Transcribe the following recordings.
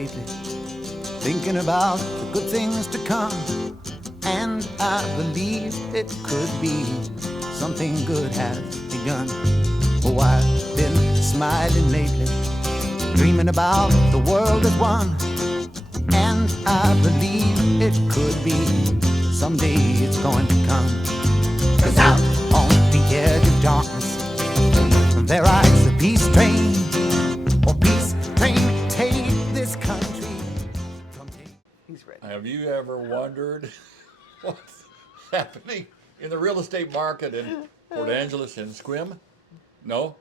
lately, thinking about the good things to come. And I believe it could be something good has begun. Oh, I've been smiling lately, dreaming about the world as one. And I believe it could be someday it's going to come. 'Cause out on the edge of darkness, there rides the peace train. Oh, peace train, take this country from He's ready. Have you ever wondered what's happening in the real estate market in Port Angeles and Sequim? No?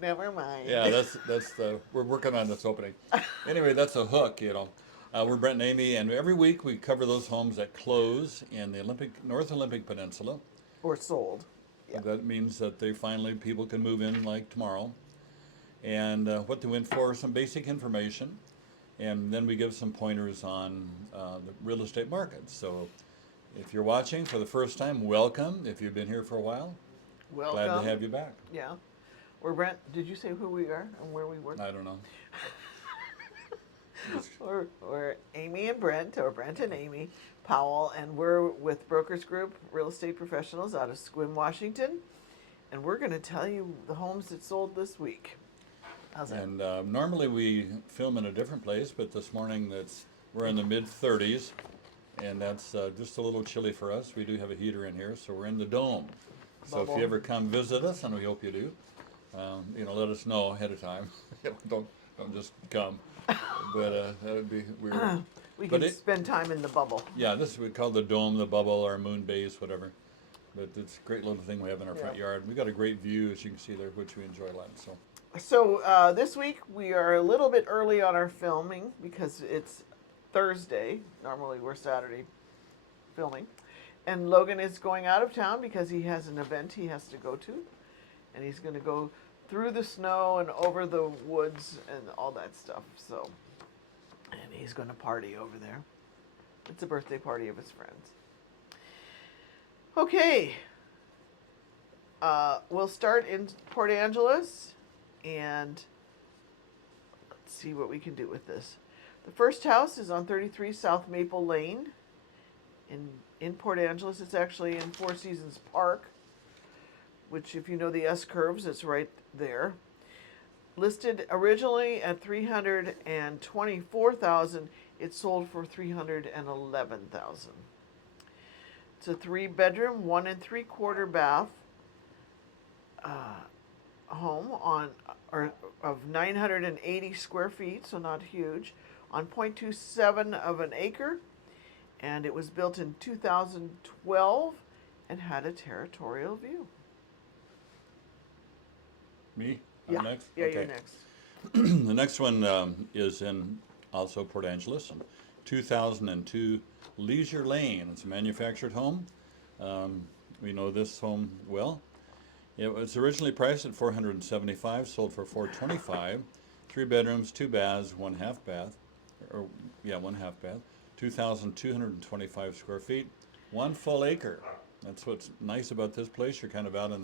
Never mind. Yeah, we're working on this opening. Anyway, that's a hook, you know. We're Brent and Amy, and every week we cover those homes that close in the North Olympic Peninsula. Or sold. Yeah. That means that people can move in like tomorrow. And what to win for, some basic information. And then we give some pointers on the real estate market. So if you're watching for the first time, welcome. If you've been here for a while, Welcome. glad to have you back. Yeah. We're Brent. Did you say who we are and where we work? I don't know. We're Amy and Brent, or Brent and Amy Powell, and we're with Brokers Group Real Estate Professionals out of Sequim, Washington. And we're going to tell you the homes that sold this week. How's that? And normally we film in a different place, but this morning we're in the mid-30s, and that's just a little chilly for us. We do have a heater in here, so we're in the dome. So if you ever come visit us, and we hope you do, let us know ahead of time. don't just come. But that would be weird. We can spend time in the bubble. Yeah, we call the dome, the bubble, or moon base, whatever. But it's a great little thing we have in our front yard. We got a great view, as you can see there, which we enjoy a lot. So this week we are a little bit early on our filming because it's Thursday. Normally we're Saturday filming. And Logan is going out of town because he has an event he has to go to. And he's going to go through the snow and over the woods and all that stuff. And he's going to party over there. It's a birthday party of his friends. Okay. We'll start in Port Angeles. And let's see what we can do with this. The first house is on 33 South Maple Lane in Port Angeles. It's actually in Four Seasons Park, which if you know the S-curves, it's right there. Listed originally at $324,000, it sold for $311,000. It's a 3-bedroom, 1 3/4 bath home of 980 square feet, so not huge, on 0.27 of an acre, and it was built in 2012 and had a territorial view. Me? Yeah, I'm next? yeah, Okay. you're next. The next one is in also Port Angeles, 2002 Leisure Lane. It's a manufactured home. We know this home well. It was originally priced at $475, sold for $425. 3 bedrooms, 2 baths, 1 half bath, 1 half bath. 2,225 square feet, 1 full acre. That's what's nice about this place. You're kind of out in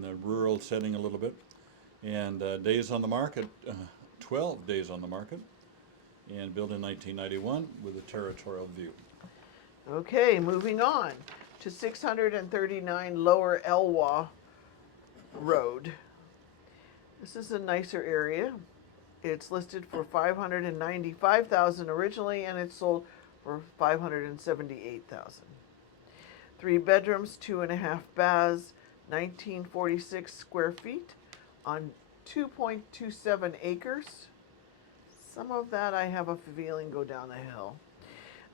the rural setting a little bit. And days on the market, 12 days on the market, and built in 1991 with a territorial view. Okay, moving on to 639 Lower Elwha Road. This is a nicer area. It's listed for $595,000 originally, and it's sold for $578,000. 3 bedrooms, 2.5 baths, 1946 square feet on 2.27 acres. Some of that I have a feeling go down the hill.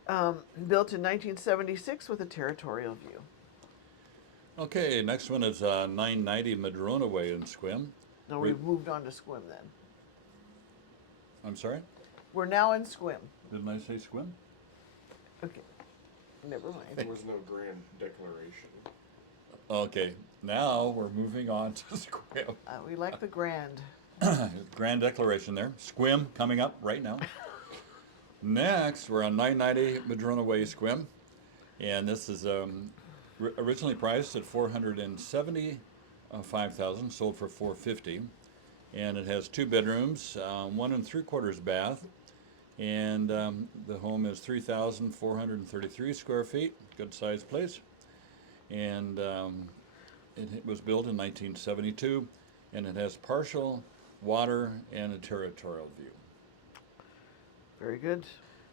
Built in 1976 with a territorial view. Okay, next one is 990 Madrona Way in Sequim. No, we've moved on to Sequim then. I'm sorry? We're now in Sequim. Didn't I say Sequim? Okay, never mind. There was no grand declaration. Okay, now we're moving on to Sequim. We like the grand. Grand declaration there. Sequim coming up right now. Next, we're on 990 Madrona Way, Sequim. And this is originally priced at $475,000, sold for $450,000. And it has 2 bedrooms, 1 3/4 bath, and the home is 3,433 square feet, good sized place. And it was built in 1972, and it has partial water and a territorial view. Very good.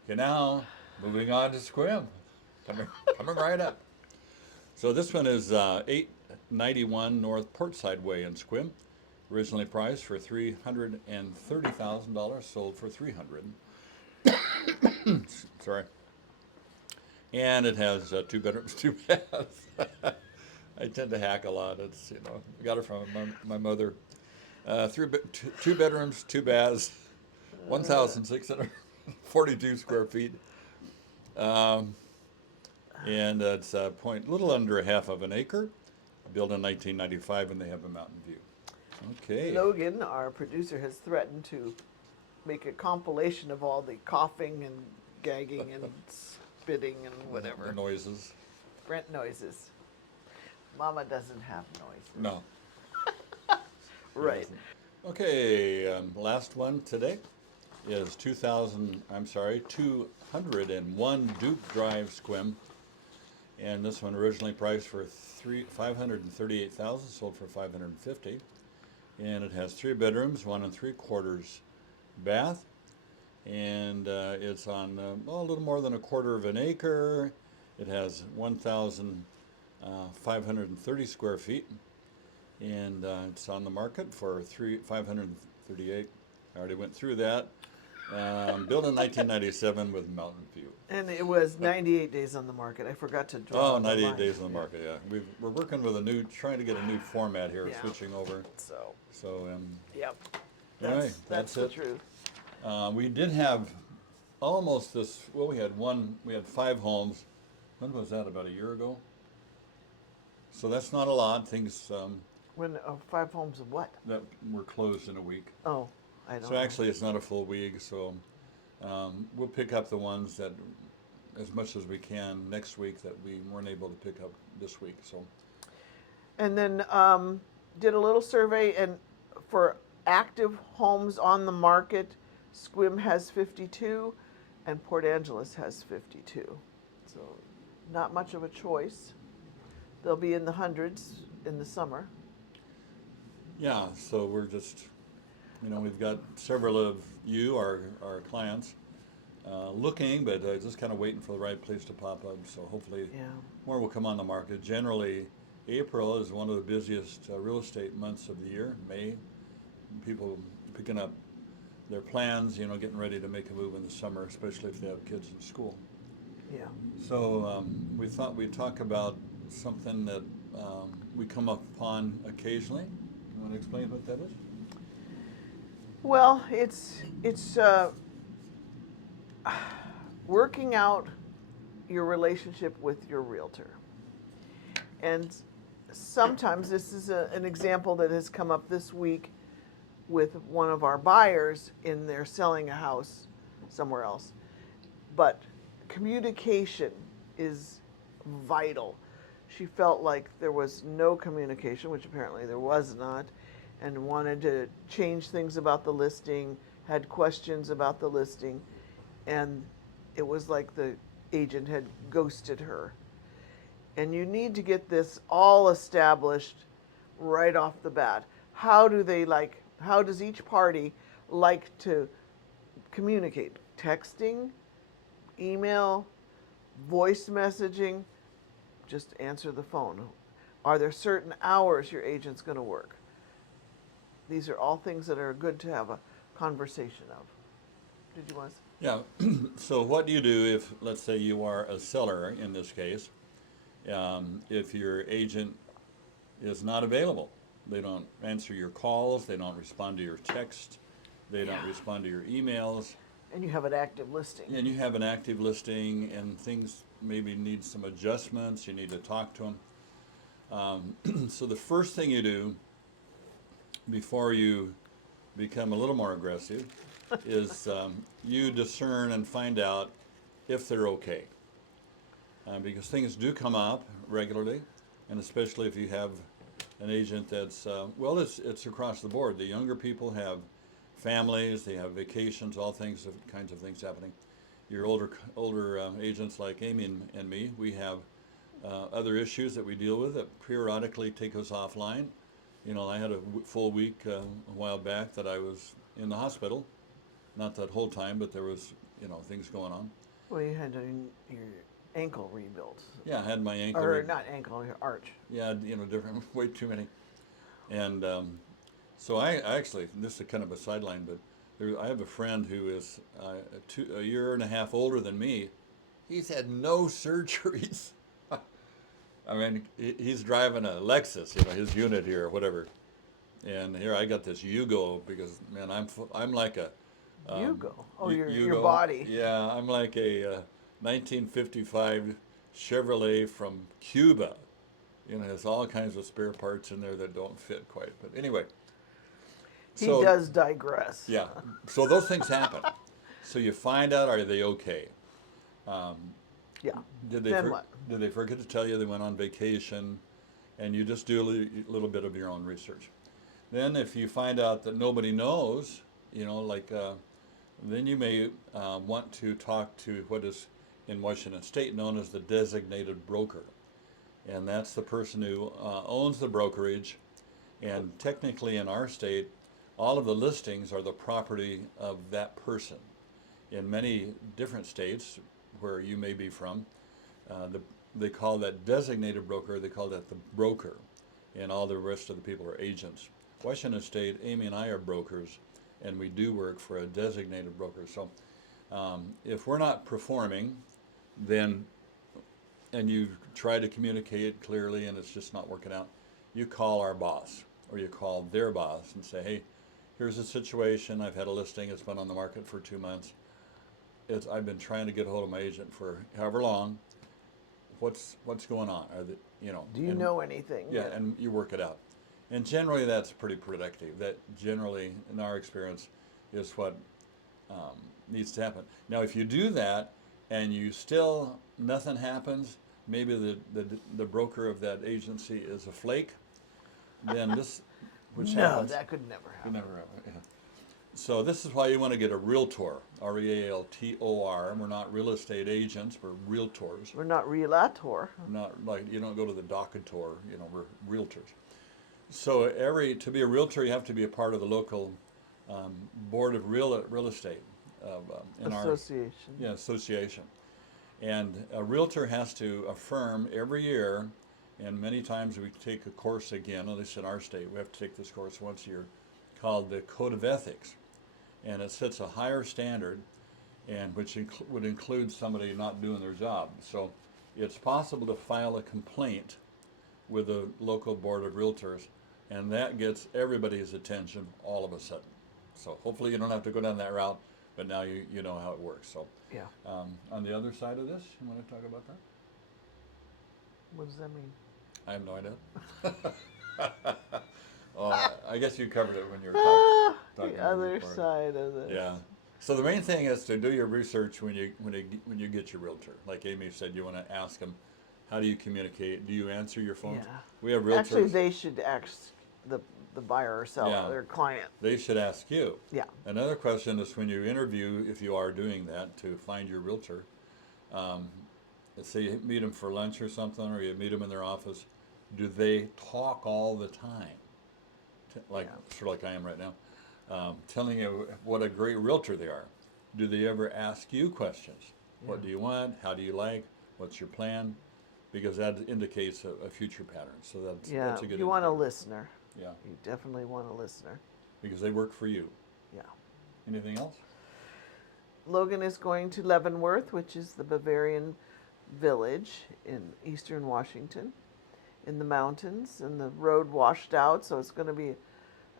Okay, now moving on to Sequim, coming right up. So this one is 891 North Portside Way in Sequim. Originally priced for $330,000, sold for $300,000. Sorry. And it has 2 bedrooms, 2 baths. I tend to hack a lot. It's, I got it from my mother. 2 bedrooms, 2 baths, 1,642 square feet. And it's a little under 1/2 of an acre. Built in 1995, and they have a mountain view. Okay. Logan, our producer, has threatened to make a compilation of all the coughing and gagging and spitting and whatever. The noises. Brent noises. Mama doesn't have noises. No. Right. Okay, last one today is 201 Duke Drive, Sequim. And this one originally priced for $538,000, sold for $550,000. And it has 3 bedrooms, 1 3/4 bath. And it's on a little more than 1/4 of an acre. It has 1,530 square feet. And it's on the market for $538,000. I already went through that. Built in 1997 with mountain view. And it was 98 days on the market. I forgot to draw the 98 line. days on the market, yeah. We're working with trying to get a new format here, Yeah. switching over. So, So, yep. anyway, That's the it. truth. We did have almost this, we had 5 homes. When was that, about a year ago? So that's not a lot, things When 5 homes of what? that were closed in a week. Oh, I don't So know. actually, it's not a full week, so we'll pick up the ones that, as much as we can next week, that we weren't able to pick up this week, so. And then did a little survey, and for active homes on the market, Sequim has 52, and Port Angeles has 52. So not much of a choice. They'll be in the hundreds in the summer. Yeah, so we're just, we've got several of you, our clients, looking, but just kind of waiting for the right place to pop up, so hopefully Yeah. more will come on the market. Generally, April is one of the busiest real estate months of the year. May, people picking up their plans, getting ready to make a move in the summer, especially if they have kids in school. Yeah. So we thought we'd talk about something that we come upon occasionally. You want to explain what that is? Well, it's working out your relationship with your realtor. And sometimes this is an example that has come up this week with one of our buyers in there selling a house somewhere else. But communication is vital. She felt like there was no communication, which apparently there was not, and wanted to change things about the listing, had questions about the listing, and it was like the agent had ghosted her. And you need to get this all established right off the bat. How does each party like to communicate? Texting, email, voice messaging, just answer the phone. Are there certain hours your agent's going to work? These are all things that are good to have a conversation of. Did you want to? Yeah, so what do you do if, let's say you are a seller in this case, if your agent is not available? They don't answer your calls, they don't respond to your text, they don't respond to your emails. And you have an active listing. And you have an active listing and things maybe need some adjustments, you need to talk to them. So the first thing you do before you become a little more aggressive is you discern and find out if they're okay. Because things do come up regularly, and especially if you have an agent that's, well, it's across the board. The younger people have families, they have vacations, all kinds of things happening. Your older agents like Amy and me, we have other issues that we deal with that periodically take us offline. You know, I had a full week a while back that I was in the hospital. Not that whole time, but there was, you know, things going on. Well, you had your ankle rebuilt. Yeah, I had my ankle. Or not ankle, your arch. Yeah, you know, different, way too many. And so I actually, this is kind of a sideline, but I have a friend who is a year and a half older than me. He's had no surgeries. I mean, he's driving a Lexus, you know, his unit here or whatever. And here I got this Yugo because, man, I'm like a Yugo. Oh, your Yugo. body. Yeah, I'm like a 1955 Chevrolet from Cuba. You know, there's all kinds of spare parts in there that don't fit quite. But anyway. He does digress. Yeah. So those things happen. So you find out, are they okay? Yeah. Did What? Did they forget to tell you they went on vacation? And you just do a little bit of your own research. Then if you find out that nobody knows, you know, like, then you may want to talk to what is in Washington State known as the designated broker. And that's the person who owns the brokerage. And technically in our state, all of the listings are the property of that person. In many different states where you may be from, they call that designated broker, they call that the broker. And all the rest of the people are agents. Washington State, Amy and I are brokers, and we do work for a designated broker. So if we're not performing, then, and you try to communicate clearly and it's just not working out, you call our boss or you call their boss and say, hey, here's the situation. I've had a listing. It's been on the market for 2 months. I've been trying to get a hold of my agent for however long. What's going on? You know? Do you know anything? Yeah, and you work it out. And generally that's pretty productive. That generally, in our experience, is what needs to happen. Now, if you do that and you still, nothing happens, maybe the broker of that agency is a flake, then this, which happens. No, that could never happen. Never happen, yeah. So this is why you want to get a realtor, R-E-A-L-T-O-R. We're not real estate agents, we're realtors. We're not realtor. Not like, you don't go to the docketor, you know, we're realtors. So to be a realtor, you have to be a part of the local board of real estate. Association. Association. And a realtor has to affirm every year, and many times we take a course again, at least in our state, we have to take this course once a year, called the Code of Ethics. And it sets a higher standard, and which would include somebody not doing their job. So it's possible to file a complaint with the local board of realtors, and that gets everybody's attention all of a sudden. So hopefully you don't have to go down that route, but now you know how it works. So Yeah. on the other side of this, you want to talk about that? What does that mean? I have no idea. Oh, I guess you covered it when you were talking. The other side of this. Yeah. So the main thing is to do your research when you get your realtor. Like Amy said, you want to ask them, how do you communicate? Do you answer your phone? Yeah. We have realtors. Actually, they should ask the buyer or seller, Yeah. their client. They should ask you. Yeah. Another question is when you interview, if you are doing that, to find your realtor, let's say you meet them for lunch or something, or you meet them in their office, do they talk all the time? Sort of like I am right now, telling you what a great realtor they are. Do they ever ask you questions? Yeah. What do you want? How do you like? What's your plan? Because that indicates a future pattern. So that's a good you want a listener. Yeah. You definitely want a listener. Because they work for you. Yeah. Anything else? Logan is going to Leavenworth, which is the Bavarian village in eastern Washington, in the mountains, and the road washed out, so it's going to be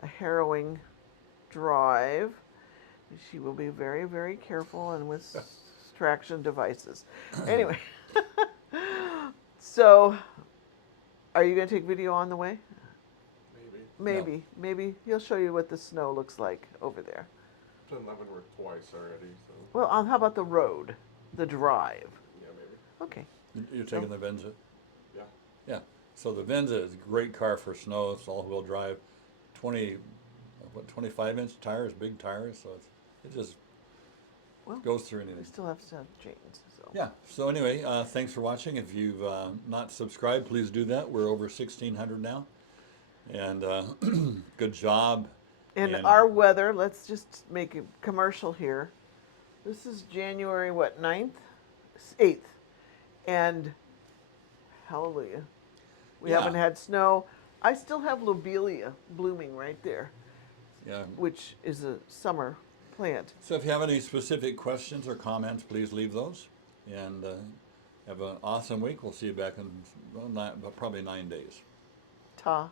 a harrowing drive. She will be very, very careful and with distraction devices. Anyway, so are you going to take video on the way? Maybe he'll show you what the snow looks like over there. I've done Leavenworth twice already, so. Well, how about the road, the drive? Yeah, maybe. Okay. You're taking the Venza? Yeah. Yeah. So the Venza is a great car for snow. It's all-wheel drive, 25-inch tires, big tires. So it just Well, goes through we anything. still have to have chains, so. Yeah. So anyway, thanks for watching. If you've not subscribed, please do that. We're over 1,600 now, and good job. And our weather, let's just make a commercial here. This is January, what, 9th? 8th. And hallelujah. We Yeah. haven't had snow. I still have lobelia blooming right there, Yeah. which is a summer plant. So if you have any specific questions or comments, please leave those. And have an awesome week. We'll see you back in probably 9 days. Ta.